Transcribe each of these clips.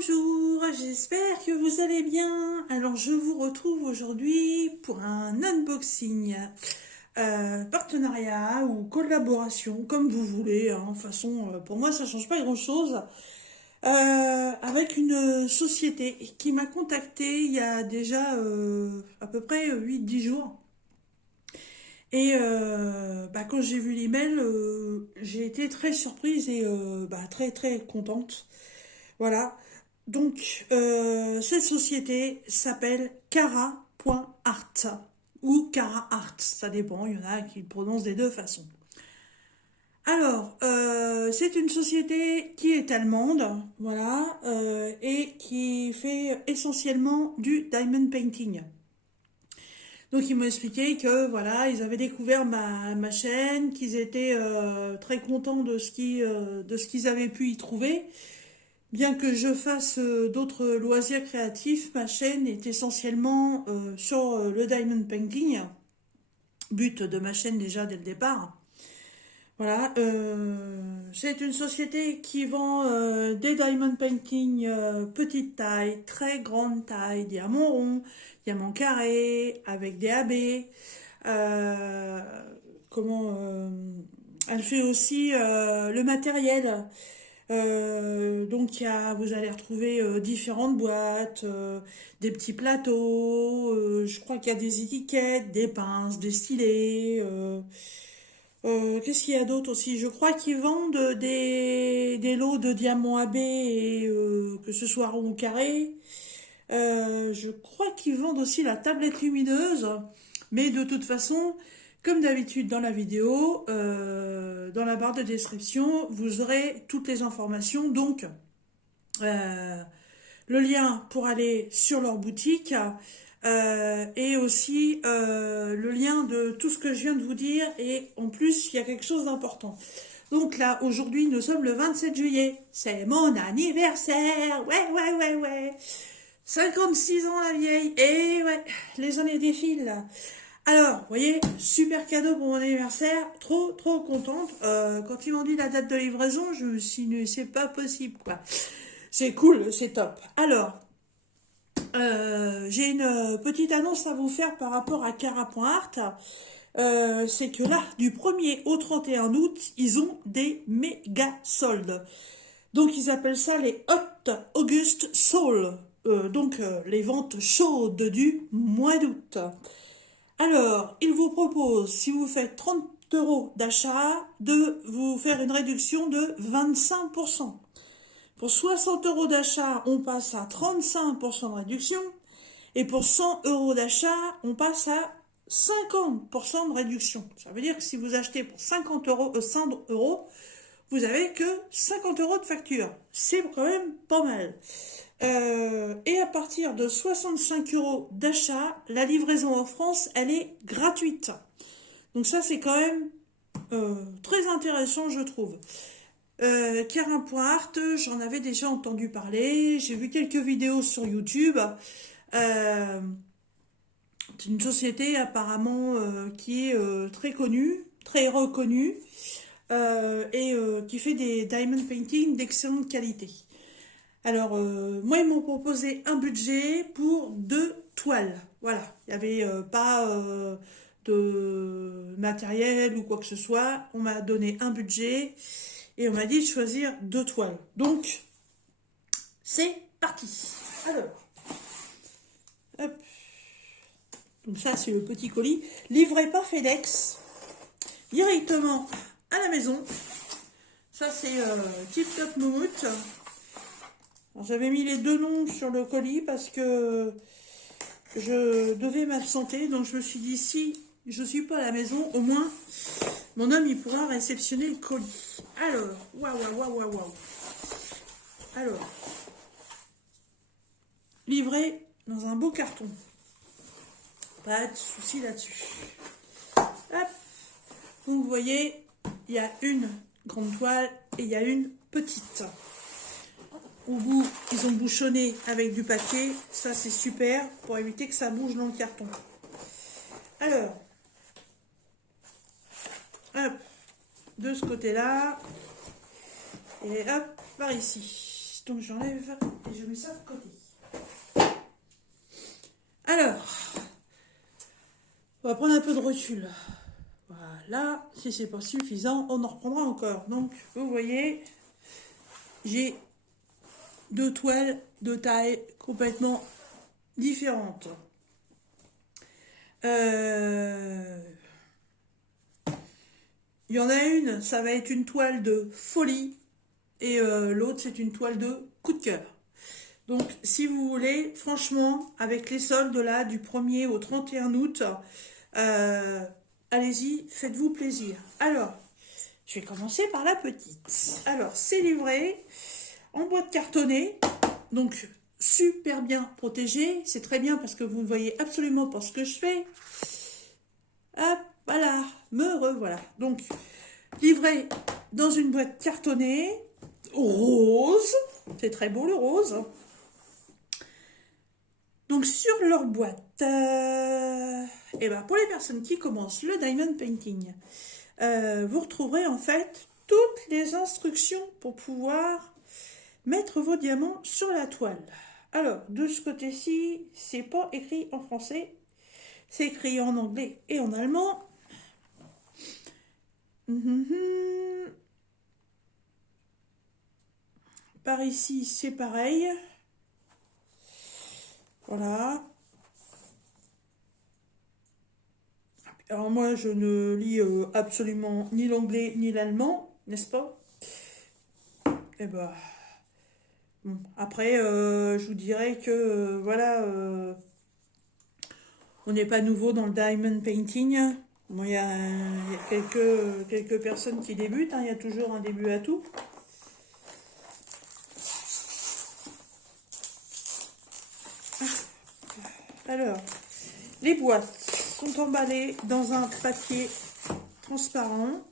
Bonjour, j'espère que vous allez bien. Alors je vous retrouve aujourd'hui pour un unboxing, partenariat ou collaboration, comme vous voulez. De toute façon, pour moi ça change pas grand-chose. Avec une société qui m'a contacté il y a déjà à peu près 8-10 jours. Et quand j'ai vu l'email, j'ai été très surprise et très très contente. Voilà. Donc, cette société s'appelle Cara.art ou Cara Art, ça dépend, il y en a qui le prononcent des deux façons. Alors, c'est une société qui est allemande, voilà, et qui fait essentiellement du diamond painting. Donc ils m'ont expliqué que voilà, ils avaient découvert ma chaîne, qu'ils étaient très contents de ce qu'ils avaient pu y trouver. Bien que je fasse d'autres loisirs créatifs, ma chaîne est essentiellement sur le diamond painting, but de ma chaîne déjà dès le départ. Voilà, c'est une société qui vend des diamond painting petite taille, très grande taille, diamant rond, diamant carré, avec des AB. Euh, comment Elle fait aussi le matériel. Donc vous allez retrouver différentes boîtes, des petits plateaux, je crois qu'il y a des étiquettes, des pinces, des stylets. Qu'est-ce qu'il y a d'autre aussi? Je crois qu'ils vendent des lots de diamants AB, et, que ce soit rond ou carré. Je crois qu'ils vendent aussi la tablette lumineuse, mais de toute façon, comme d'habitude dans la vidéo, dans la barre de description, vous aurez toutes les informations, donc euh, le lien pour aller sur leur boutique et aussi le lien de tout ce que je viens de vous dire, et en plus il y a quelque chose d'important. Donc là, aujourd'hui, nous sommes le 27 juillet, c'est mon anniversaire, ouais. 56 ans la vieille, et ouais, les années défilent là. Alors, vous voyez, super cadeau pour mon anniversaire, trop contente. Quand ils m'ont dit la date de livraison, je me suis dit, c'est pas possible quoi. C'est cool, c'est top. Alors, j'ai une petite annonce à vous faire par rapport à Cara.art. C'est que là, du 1er au 31 août, ils ont des méga soldes. Donc ils appellent ça les Hot August Sale. Les ventes chaudes du mois d'août. Alors, ils vous proposent, si vous faites 30 € d'achat, de vous faire une réduction de 25%. Pour 60 € d'achat, on passe à 35% de réduction. Et pour 100 € d'achat, on passe à 50% de réduction. Ça veut dire que si vous achetez pour 100 €, vous avez que 50 € de facture. C'est quand même pas mal. Et à partir de 65 € d'achat, la livraison en France, elle est gratuite. Donc ça, c'est quand même très intéressant, je trouve. Cara.art, j'en avais déjà entendu parler, j'ai vu quelques vidéos sur YouTube. C'est une société apparemment qui est très connue, très reconnue, et qui fait des diamond painting d'excellente qualité. Alors, moi, ils m'ont proposé un budget pour 2 toiles. Voilà, il n'y avait pas de matériel ou quoi que ce soit. On m'a donné un budget et on m'a dit de choisir 2 toiles. Donc, c'est parti. Alors, hop. Donc ça, c'est le petit colis. Livré par FedEx, directement à la maison. Ça, c'est Tip Top Moumout. J'avais mis les deux noms sur le colis parce que je devais m'absenter, donc je me suis dit, si je suis pas à la maison, au moins mon homme il pourra réceptionner le colis. Alors, waouh. Alors, livré dans un beau carton. Pas de souci là-dessus. Hop. Donc vous voyez, il y a une grande toile et il y a une petite. Au bout, ils ont bouchonné avec du papier. Ça, c'est super pour éviter que ça bouge dans le carton. Alors, hop, de ce côté-là. Et hop, par ici. Donc j'enlève et je mets ça de côté. Alors, on va prendre un peu de recul. Voilà, si c'est pas suffisant, on en reprendra encore. Donc, vous voyez, j'ai deux toiles de taille complètement différentes. Il y en a une, ça va être une toile de folie, et l'autre, c'est une toile de coup de cœur. Donc, si vous voulez, franchement, avec les soldes là, du 1er au 31 août, allez-y, faites-vous plaisir. Alors, je vais commencer par la petite. Alors, c'est livré en boîte cartonnée, donc super bien protégé. C'est très bien parce que vous ne voyez absolument pas ce que je fais. Hop, voilà, me revoilà. Donc, livré dans une boîte cartonnée, rose. C'est très beau le rose. Donc, sur leur boîte, et ben pour les personnes qui commencent le diamond painting, vous retrouverez en fait toutes les instructions pour pouvoir mettre vos diamants sur la toile. Alors, de ce côté-ci, c'est pas écrit en français, c'est écrit en anglais et en allemand. Par ici, c'est pareil. Voilà. Alors moi, je ne lis absolument ni l'anglais ni l'allemand, n'est-ce pas? Et ben, bon. Après, je vous dirais que, voilà, on n'est pas nouveau dans le diamond painting. Bon, il y a quelques personnes qui débutent, hein, il y a toujours un début à tout. Alors, les boîtes sont emballées dans un papier transparent.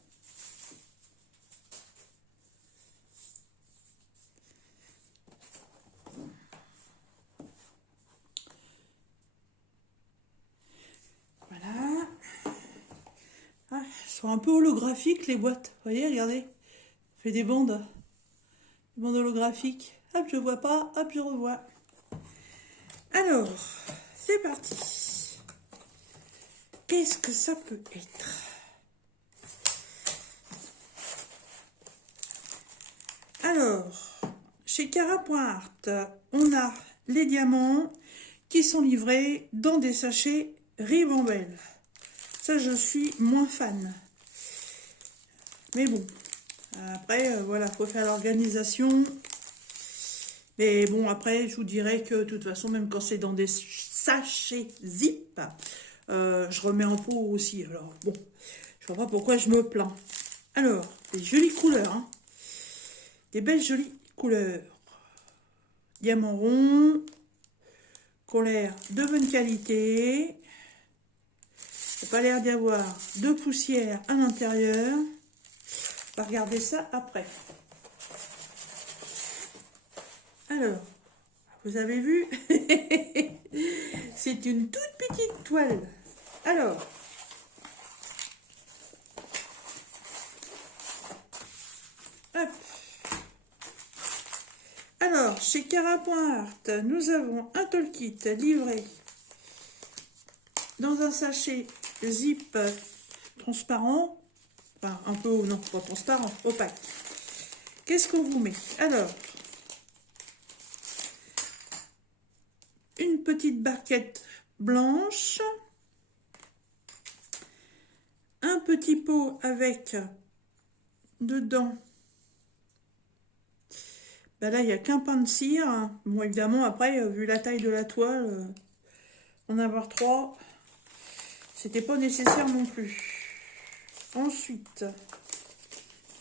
Voilà. Ah, elles sont un peu holographiques les boîtes. Vous voyez, regardez. Je fais des bandes holographiques. Hop, je vois pas, hop, je revois. Alors, c'est parti. Qu'est-ce que ça peut être? Alors, chez Cara.art, on a les diamants qui sont livrés dans des sachets Ribambelle. Ça, je suis moins fan. Mais bon, après, voilà, faut faire l'organisation. Mais bon, après, je vous dirais que de toute façon, même quand c'est dans des sachets zip, je remets en pot aussi. Alors, bon, je vois pas pourquoi je me plains. Alors, des jolies couleurs, hein. Des belles jolies couleurs. Diamant rond, colère de bonne qualité. Il n'y a pas l'air d'y avoir de poussière à l'intérieur. On va regarder ça après. Alors, vous avez vu, c'est une toute petite toile. Alors, hop. Alors, chez Cara.art, nous avons un toolkit livré dans un sachet zip transparent. Enfin, un peu, non, pas transparent, opaque. Qu'est-ce qu'on vous met? Alors, une petite barquette blanche, un petit pot avec dedans, ben là il n'y a qu'un pain de cire. Bon, évidemment, après, vu la taille de la toile, en avoir 3, c'était pas nécessaire non plus. Ensuite,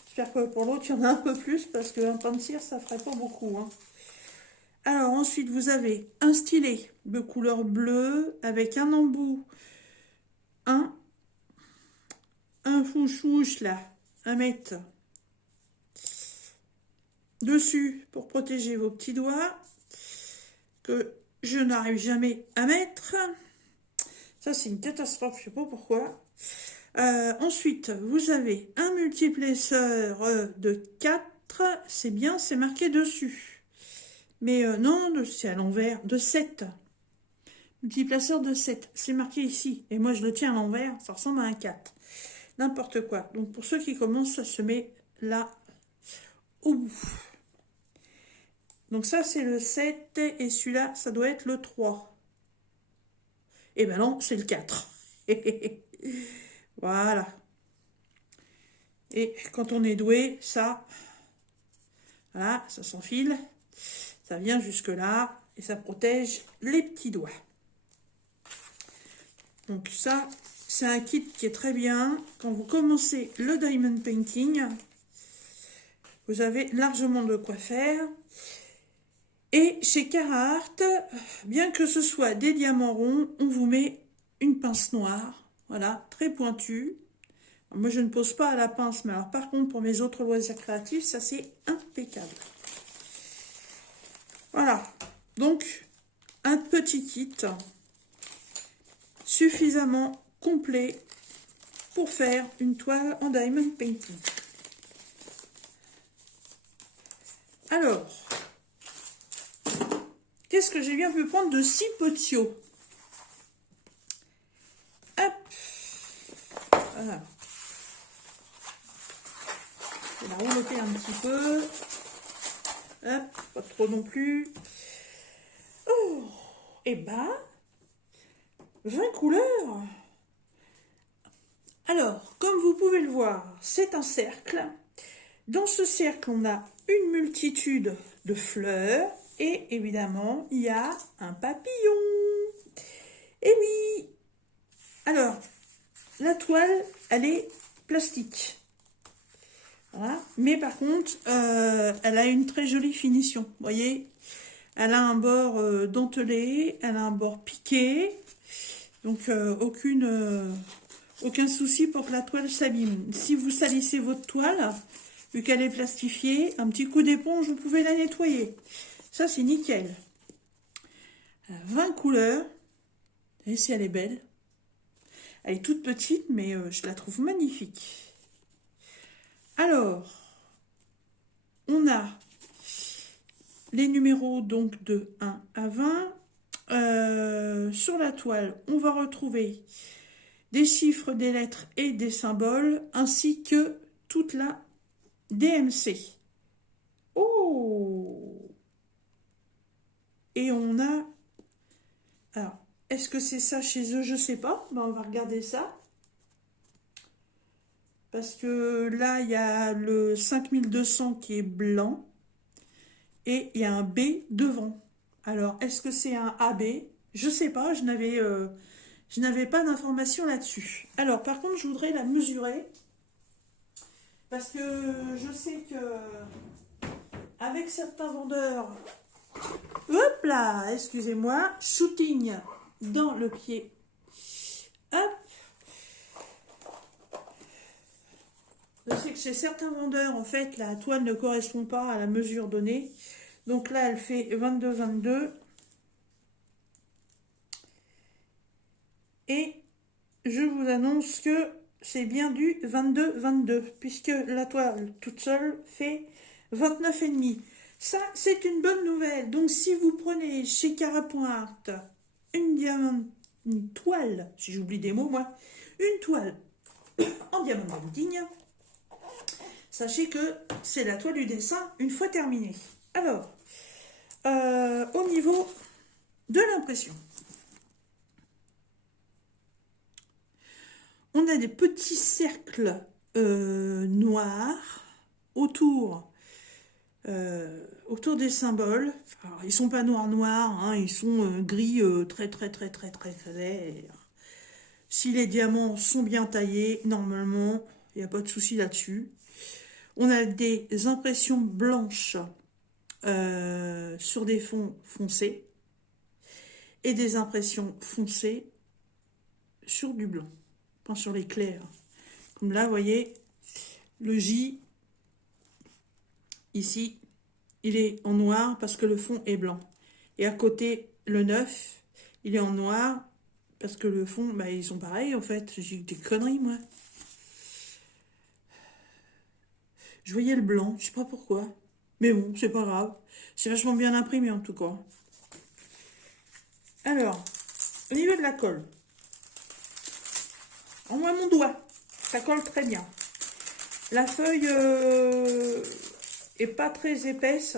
j'espère que pour l'autre il y en a un peu plus parce qu'un pain de cire ça ferait pas beaucoup, hein. Alors ensuite, vous avez un stylet de couleur bleue avec un embout, un fouche là, à mettre dessus pour protéger vos petits doigts, que je n'arrive jamais à mettre. Ça, c'est une catastrophe, je sais pas pourquoi. Ensuite, vous avez un multiplesseur de 4, c'est bien, c'est marqué dessus. Mais non, c'est à l'envers, de 7. Multiplaceur de 7, c'est marqué ici. Et moi, je le tiens à l'envers, ça ressemble à un 4. N'importe quoi. Donc, pour ceux qui commencent, ça se met là, au bout. Donc, ça, c'est le 7. Et celui-là, ça doit être le 3. Et ben non, c'est le 4. Voilà. Et quand on est doué, ça, voilà, ça s'enfile. Ça vient jusque là. Et ça protège les petits doigts. Donc ça, c'est un kit qui est très bien. Quand vous commencez le diamond painting, vous avez largement de quoi faire. Et chez Carhartt, bien que ce soit des diamants ronds, on vous met une pince noire, voilà, très pointue. Alors, moi, je ne pose pas à la pince, mais alors par contre, pour mes autres loisirs créatifs, ça c'est impeccable. Voilà, donc un petit kit suffisamment complet pour faire une toile en diamond painting. Alors, qu'est-ce que j'ai bien pu prendre de si petits? Hop, voilà. Je vais la remonter un petit peu. Hop, pas trop non plus. Oh, et ben, 20 couleurs. Alors, comme vous pouvez le voir, c'est un cercle. Dans ce cercle, on a une multitude de fleurs. Et évidemment, il y a un papillon. Et oui. Alors, la toile, elle est plastique. Voilà. Mais par contre, elle a une très jolie finition. Vous voyez, elle a un bord dentelé, elle a un bord piqué. Donc, aucun souci pour que la toile s'abîme. Si vous salissez votre toile, vu qu'elle est plastifiée, un petit coup d'éponge, vous pouvez la nettoyer. Ça, c'est nickel. 20 couleurs. Vous voyez si elle est belle. Elle est toute petite, mais je la trouve magnifique. Alors, on a les numéros donc de 1 à 20. Sur la toile, on va retrouver des chiffres, des lettres et des symboles, ainsi que toute la DMC. Oh! Et on a... Alors, est-ce que c'est ça chez eux? Je sais pas. Ben, on va regarder ça. Parce que là, il y a le 5200 qui est blanc. Et il y a un B devant. Alors, est-ce que c'est un AB? Je sais pas, je n'avais pas d'informations là-dessus. Alors, par contre, je voudrais la mesurer. Parce que je sais que avec certains vendeurs, hop là, excusez-moi, shooting dans le pied. Hop. Je sais que chez certains vendeurs, en fait, la toile ne correspond pas à la mesure donnée. Donc là, elle fait 22-22. Et je vous annonce que c'est bien du 22-22, puisque la toile toute seule fait 29,5. Ça, c'est une bonne nouvelle. Donc, si vous prenez chez Carhartt une toile, si j'oublie des mots, moi, une toile en diamant painting, sachez que c'est la toile du dessin une fois terminée. Alors, au niveau de l'impression, on a des petits cercles noirs autour des symboles. Alors, ils ne sont pas noirs, hein, ils sont gris très clairs. Si les diamants sont bien taillés, normalement, il n'y a pas de souci là-dessus. On a des impressions blanches sur des fonds foncés et des impressions foncées sur du blanc, enfin sur les clairs. Comme là, vous voyez, le J, ici, il est en noir parce que le fond est blanc. Et à côté, le 9, il est en noir parce que le fond, bah, ils sont pareils en fait. J'ai des conneries, moi. Je voyais le blanc, je sais pas pourquoi. Mais bon, c'est pas grave. C'est vachement bien imprimé en tout cas. Alors, au niveau de la colle, on voit mon doigt. Ça colle très bien. La feuille est pas très épaisse,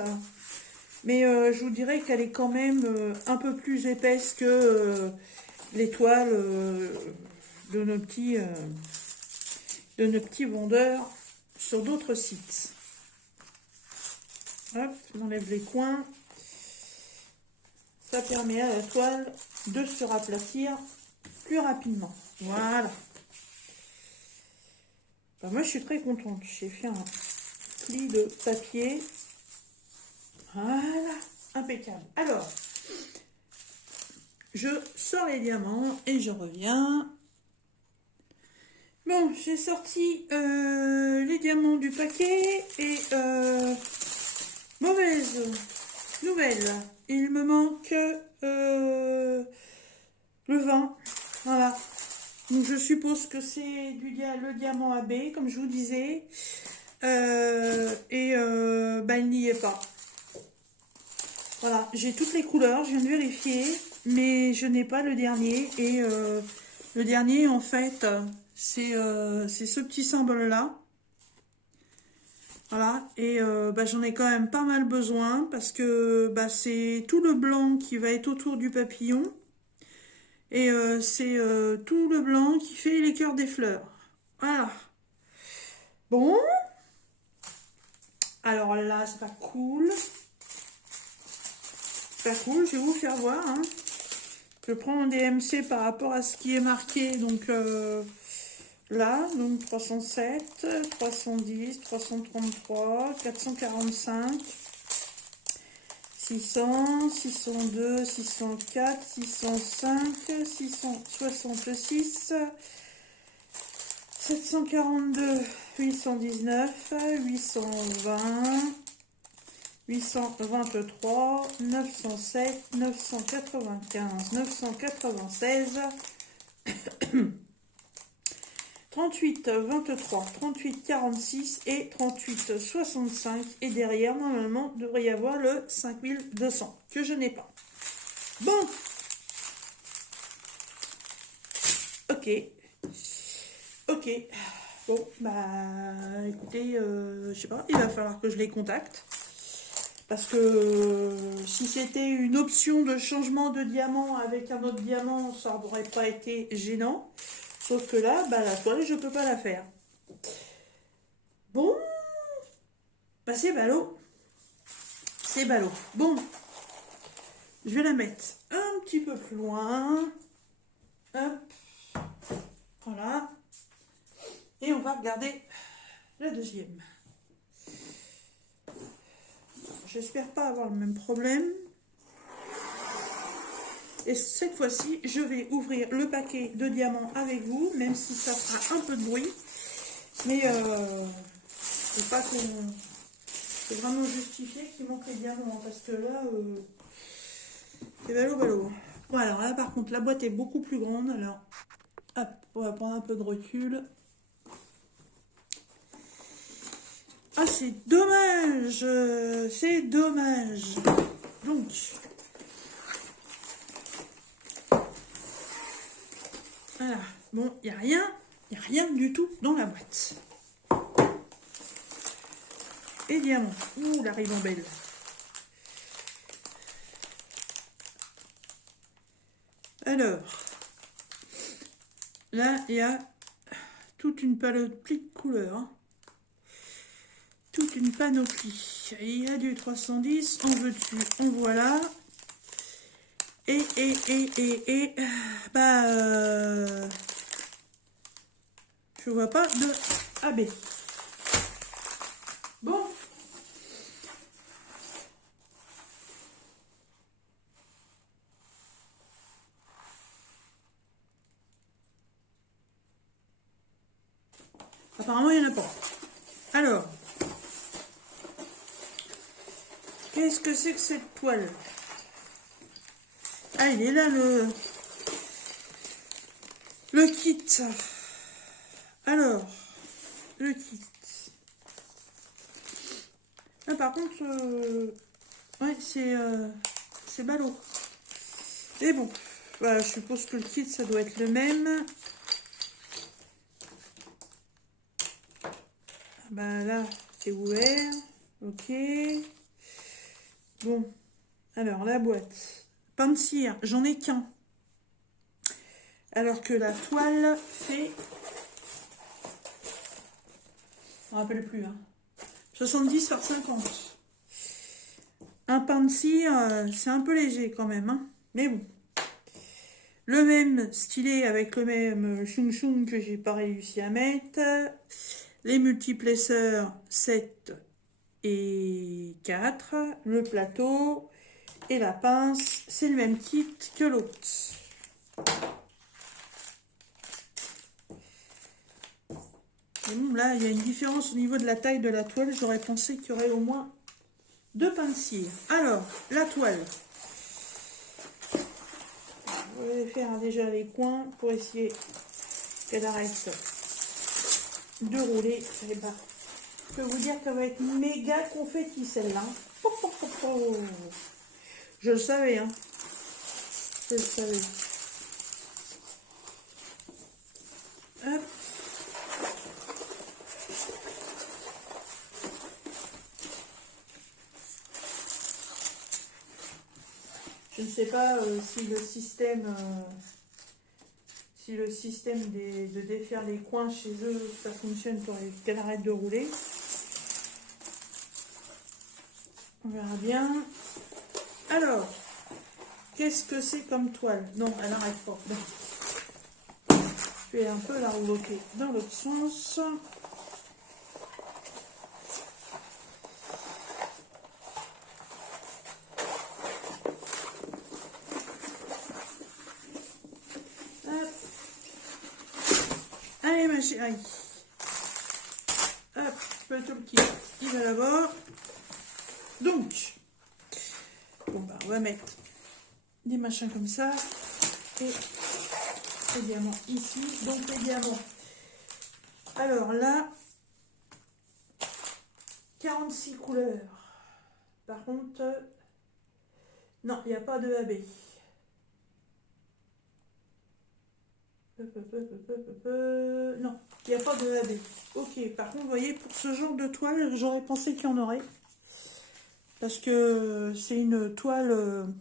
mais je vous dirais qu'elle est quand même un peu plus épaisse que les toiles de nos petits vendeurs sur d'autres sites. Hop, on enlève les coins. Ça permet à la toile de se raplatir plus rapidement. Voilà. Ben, moi, je suis très contente. J'ai fait un pli de papier. Voilà. Impeccable. Alors, je sors les diamants et je reviens. Bon, j'ai sorti les diamants du paquet et mauvaise nouvelle. Il me manque le vin. Voilà. Donc je suppose que c'est le diamant AB, comme je vous disais. Bah, il n'y est pas. Voilà, j'ai toutes les couleurs, je viens de vérifier, mais je n'ai pas le dernier. Et le dernier, en fait, c'est ce petit symbole-là. Voilà, et bah, j'en ai quand même pas mal besoin parce que bah, c'est tout le blanc qui va être autour du papillon. Et c'est tout le blanc qui fait les cœurs des fleurs. Voilà. Bon. Alors là, c'est pas cool. C'est pas cool, je vais vous faire voir. Hein. Je prends un DMC par rapport à ce qui est marqué. Donc là, donc 307, 310, 333, 445, 600, 602, 604, 605, 666, 742, 819, 820, 823, 907, 995, 996, 38, 23, 38, 46 et 38, 65. Et derrière, normalement, devrait y avoir le 5200 que je n'ai pas. Bon. Ok. Ok. Bon, bah, écoutez, je sais pas, il va falloir que je les contacte. Parce que si c'était une option de changement de diamant avec un autre diamant, ça n'aurait pas été gênant. Sauf que là, bah, la toile, je peux pas la faire. Bon, bah c'est ballot. C'est ballot. Bon, je vais la mettre un petit peu plus loin. Hop, voilà. Et on va regarder la deuxième. J'espère pas avoir le même problème. Et cette fois-ci, je vais ouvrir le paquet de diamants avec vous, même si ça fera un peu de bruit. Mais c'est pas qu'on... C'est vraiment justifié qu'il manque les diamants, parce que là, c'est ballot. Bon, alors là, par contre, la boîte est beaucoup plus grande. Alors, hop, on va prendre un peu de recul. Ah, c'est dommage. C'est dommage. Donc... Voilà, bon, il n'y a rien du tout dans la boîte. Et diamant. Ouh, la ribambelle. Alors, là, il y a toute une panoplie de couleurs. Hein. Toute une panoplie. Il y a du 310, en veux-tu, en voilà. Et, bah, je vois pas de AB. Bon. Apparemment, il n'y en a pas. Alors, qu'est-ce que c'est que cette toile? Ah, il est là, le kit. Alors, le kit. Là, par contre, ouais, c'est ballot. Et bon, voilà, je suppose que le kit, ça doit être le même. Bah là, c'est ouvert. Ok. Bon, alors la boîte. Pain de cire, j'en ai qu'un. Alors que la toile fait... Je me rappelle plus, hein. 70 par 50. Un pain de cire, c'est un peu léger quand même, hein. Mais bon. Le même stylet avec le même chung chung que j'ai pas réussi à mettre. Les multiplesseurs 7 et 4. Le plateau et la pince. C'est le même kit que l'autre. Bon, là, il y a une différence au niveau de la taille de la toile. J'aurais pensé qu'il y aurait au moins 2 pains de cire. Alors, la toile. Je vais faire déjà les coins pour essayer qu'elle arrête de rouler. Et ben, je peux vous dire qu'elle va être méga confetti celle-là. Je le savais, hein. Je le savais. Hop. Je ne sais pas si le système de défaire les coins chez eux, ça fonctionne pour qu'elle arrête de rouler. On verra bien. Alors, qu'est-ce que c'est comme toile? Non, elle arrête pas. Bon. Je vais un peu la rebloquer dans l'autre sens. Allez ma chérie. Hop, plateau le kit. Il va là-bas. Donc, bon bah on va mettre des machins comme ça. Et les diamants ici. Donc les diamants. Alors là, 46 couleurs. Par contre, non, il n'y a pas de AB. Non, il n'y a pas de AB. Ok, par contre, vous voyez, pour ce genre de toile, j'aurais pensé qu'il y en aurait. Parce que c'est une toile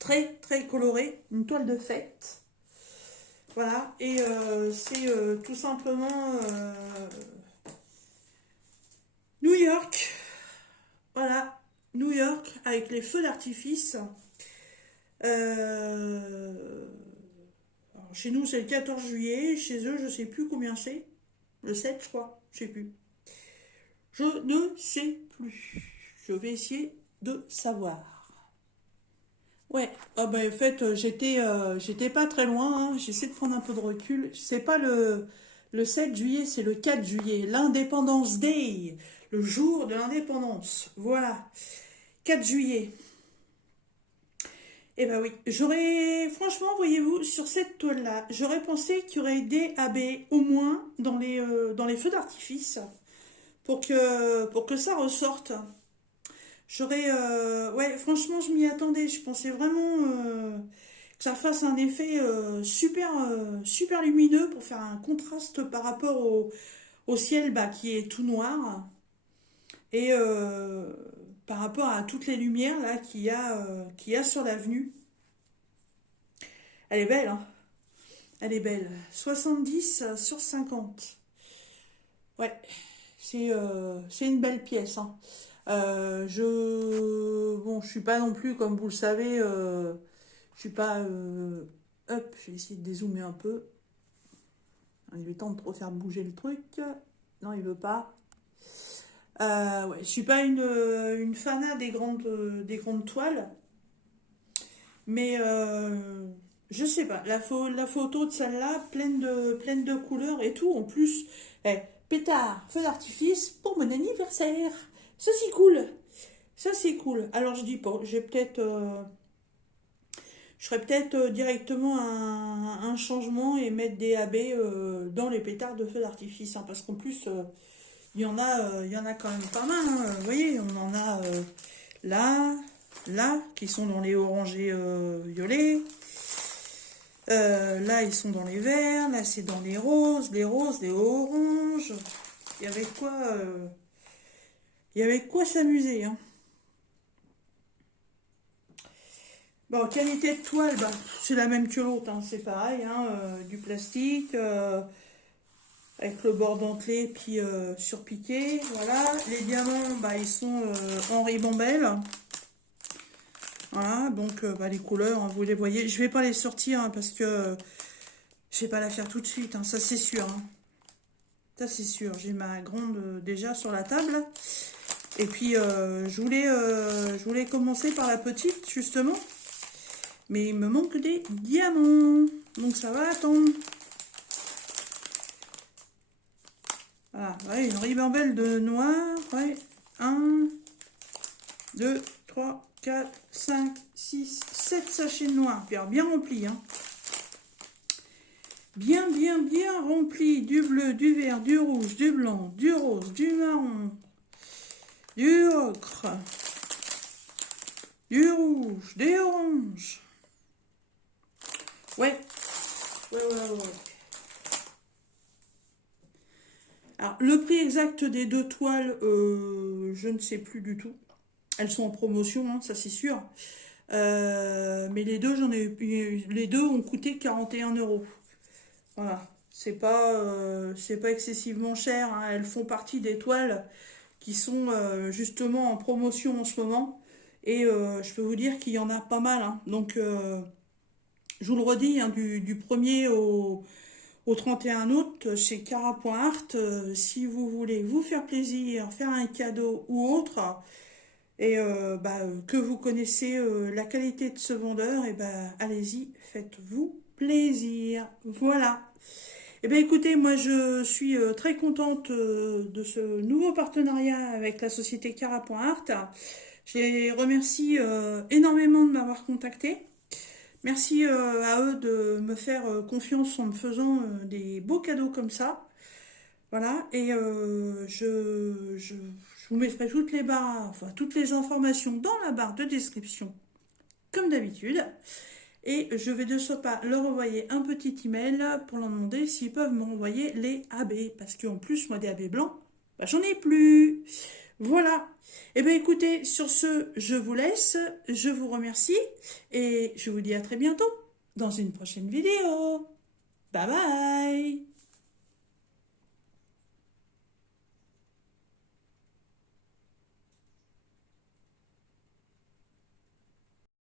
très, très colorée. Une toile de fête. Voilà, et c'est tout simplement New York. Voilà, New York, avec les feux d'artifice. Chez nous, c'est le 14 juillet. Chez eux, je ne sais plus combien c'est. Le 7, je crois. Je ne sais plus. Je ne sais plus. Je vais essayer de savoir. Ouais. Ah bah, en fait, j'étais pas très loin. Hein. J'essaie de prendre un peu de recul. C'est pas le 7 juillet, c'est le 4 juillet. L'Independence Day. Le jour de l'indépendance. Voilà. 4 juillet. Eh ben oui, franchement, voyez-vous, sur cette toile-là, j'aurais pensé qu'il y aurait des AB au moins dans les feux d'artifice pour que ça ressorte. Ouais, franchement, je m'y attendais. Je pensais vraiment que ça fasse un effet super lumineux pour faire un contraste par rapport au ciel bah, qui est tout noir et par rapport à toutes les lumières là qu'il y a sur l'avenue. Elle est belle, hein. Elle est belle. 70 sur 50. Ouais, c'est une belle pièce, hein. Bon, je suis pas non plus, comme vous le savez, je suis pas... hop, je vais essayer de dézoomer un peu. Il est temps de trop faire bouger le truc. Non, il veut pas. Ouais, je suis pas une fanat des grandes toiles. Mais je sais pas, la photo de celle-là, pleine de couleurs et tout, en plus, pétard, feu d'artifice pour mon anniversaire. Ça c'est cool. Ça c'est cool. Alors je dis pas, je ferais peut-être directement un changement et mettre des AB dans les pétards de feu d'artifice. Hein, parce qu'en plus, il y en a quand même pas mal, hein. Vous voyez, on en a là, là, qui sont dans les orangés violets. Là, ils sont dans les verts. Là, c'est dans les roses, les oranges. Il y avait quoi il y avait quoi s'amuser, hein. Bon, qualité de toile, bah, c'est la même que l'autre, hein, c'est pareil, hein, du plastique, avec le bord dentelé, puis surpiqué, voilà. Les diamants, bah, ils sont en ribambelle. Voilà, donc bah, les couleurs, hein, vous les voyez. Je vais pas les sortir, hein, parce que je vais pas la faire tout de suite, hein, ça c'est sûr, hein. Ça c'est sûr, j'ai ma grande déjà sur la table. Et puis, je voulais commencer par la petite, justement. Mais il me manque des diamants. Donc ça va attendre. Voilà, ouais, une ribambelle de noir. Ouais. 1, 2, 3, 4, 5, 6, 7 sachets de noir. Puis alors, bien rempli, hein. Bien, bien, bien rempli. Du bleu, du vert, du rouge, du blanc, du rose, du marron, du ocre, du rouge, des oranges. Ouais. Ouais. Alors, le prix exact des deux toiles, je ne sais plus du tout. Elles sont en promotion, hein, ça c'est sûr. Mais les deux, les deux ont coûté 41 euros. Voilà. C'est pas excessivement cher, hein. Elles font partie des toiles qui sont justement en promotion en ce moment. Et je peux vous dire qu'il y en a pas mal, hein. Donc, je vous le redis, hein, du 1er au 31 août chez Cara.art, si vous voulez vous faire plaisir, faire un cadeau ou autre, et que vous connaissez la qualité de ce vendeur, et allez-y, faites-vous plaisir. Voilà. Et bien écoutez, moi je suis très contente de ce nouveau partenariat avec la société Cara.art. Je les remercie énormément de m'avoir contacté. Merci à eux de me faire confiance en me faisant des beaux cadeaux comme ça. Voilà, et je vous mettrai toutes les informations dans la barre de description, comme d'habitude. Et je vais de ce pas leur envoyer un petit email pour leur demander s'ils peuvent me renvoyer les AB. Parce qu'en plus, moi, des AB blancs, j'en ai plus. Voilà. Eh bien, écoutez, sur ce, je vous laisse. Je vous remercie. Et je vous dis à très bientôt dans une prochaine vidéo. Bye bye.